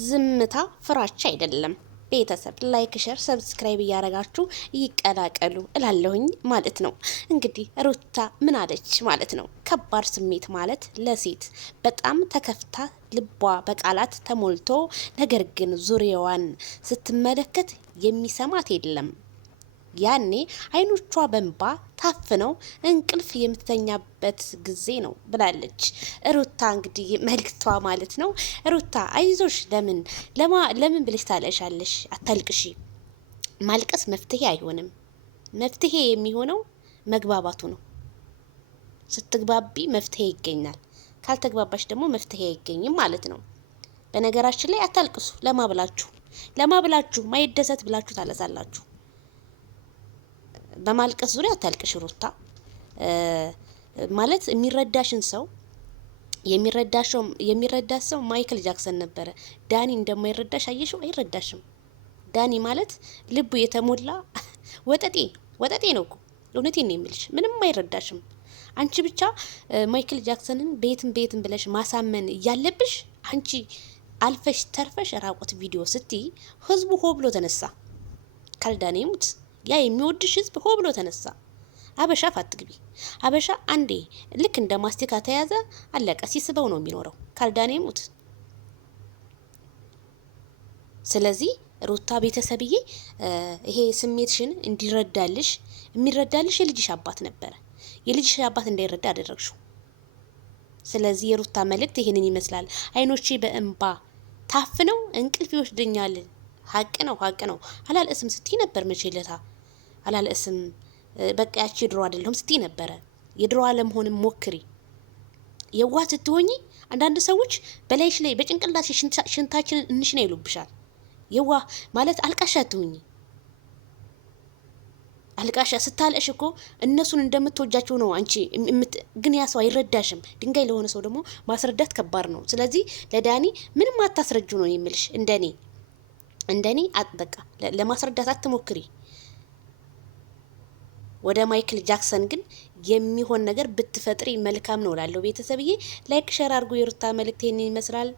ዝምታ ፍራቻ አይደለም። ቤተሰብ ላይክ፣ ሸር፣ ሰብስክራይብ እያረጋችሁ ይቀላቀሉ እላለሁኝ ማለት ነው። እንግዲህ ሩታ ምን አለች ማለት ነው? ከባድ ስሜት ማለት ለሴት በጣም ተከፍታ ልቧ በቃላት ተሞልቶ ነገር ግን ዙሪያዋን ስትመለከት የሚሰማት የለም። ያኔ አይኖቿ በእንባ ታፍነው እንቅልፍ የምትተኛበት ጊዜ ነው ብላለች ሩታ። እንግዲህ መልክቷ ማለት ነው። ሩታ አይዞሽ፣ ለምን ብለሽ ታለሻለሽ? አታልቅሺ። ማልቀስ መፍትሄ አይሆንም። መፍትሄ የሚሆነው መግባባቱ ነው። ስትግባቢ መፍትሄ ይገኛል። ካልተግባባሽ ደግሞ መፍትሄ አይገኝም ማለት ነው። በነገራችን ላይ አታልቅሱ። ለማብላችሁ ማይደሰት ብላችሁ ታለሳላችሁ። በማልቀስ ዙሪያ አታልቅሽ ሩታ። ማለት የሚረዳሽን ሰው የሚረዳ ሰው ማይክል ጃክሰን ነበረ። ዳኒ እንደማይረዳሽ አየሽው? አይረዳሽም። ዳኒ ማለት ልቡ የተሞላ ወጠጤ ነው እኮ። እውነቴን ነው የሚልሽ። ምንም አይረዳሽም። አንቺ ብቻ ማይክል ጃክሰንን ቤትም ብለሽ ማሳመን እያለብሽ አንቺ አልፈሽ ተርፈሽ ራቆት ቪዲዮ ስትይ ህዝቡ ሆ ብሎ ተነሳ። ካልዳኒ ሙት ያ የሚወድሽ ህዝብ ሆ ብሎ ተነሳ። አበሻ አትግቢ። አበሻ አንዴ ልክ እንደ ማስቲካ ተያዘ አለቀ። ሲስበው ነው የሚኖረው። ካልዳኔ ሙት። ስለዚህ ሩታ ቤተሰብዬ ይሄ ስሜትሽን የሚረዳልሽ የልጅሽ አባት ነበረ። የልጅሽ አባት እንዳይረዳ አደረግሽው። ስለዚህ የሩታ መልእክት ይሄንን ይመስላል። አይኖቼ በእንባ ታፍነው እንቅልፍ ይወስደኛል። ሀቅ ነው። አላለቅስም ስትይ ነበር መቼለታ። አላለቅስም በቃ ያቺ ድሮ አይደለም ስትይ ነበረ። የድሮ አለመሆንም ሞክሪ። የዋህ ስትሆኚ አንዳንድ ሰዎች በላይሽ ላይ በጭንቅላት ሽንታችንን እንሽና ይሉብሻል። የዋህ ማለት አልቃሻ አትሁኚ። አልቃሻ ስታለሽ እኮ እነሱን እንደምትወጃቸው ነው አንቺ ግን ያ ሰው አይረዳሽም። ድንጋይ ለሆነ ሰው ደግሞ ማስረዳት ከባድ ነው። ስለዚህ ለዳኒ ምንም አታስረጁ ነው የሚልሽ። እንደኔ በቃ ለማስረዳት አትሞክሪ። ወደ ማይክል ጃክሰን ግን የሚሆን ነገር ብትፈጥሪ መልካም ነው እላለሁ። ቤተሰብዬ ላይክ ሸር አድርጉ። የሩታ መልእክት ይህንን ይመስላል።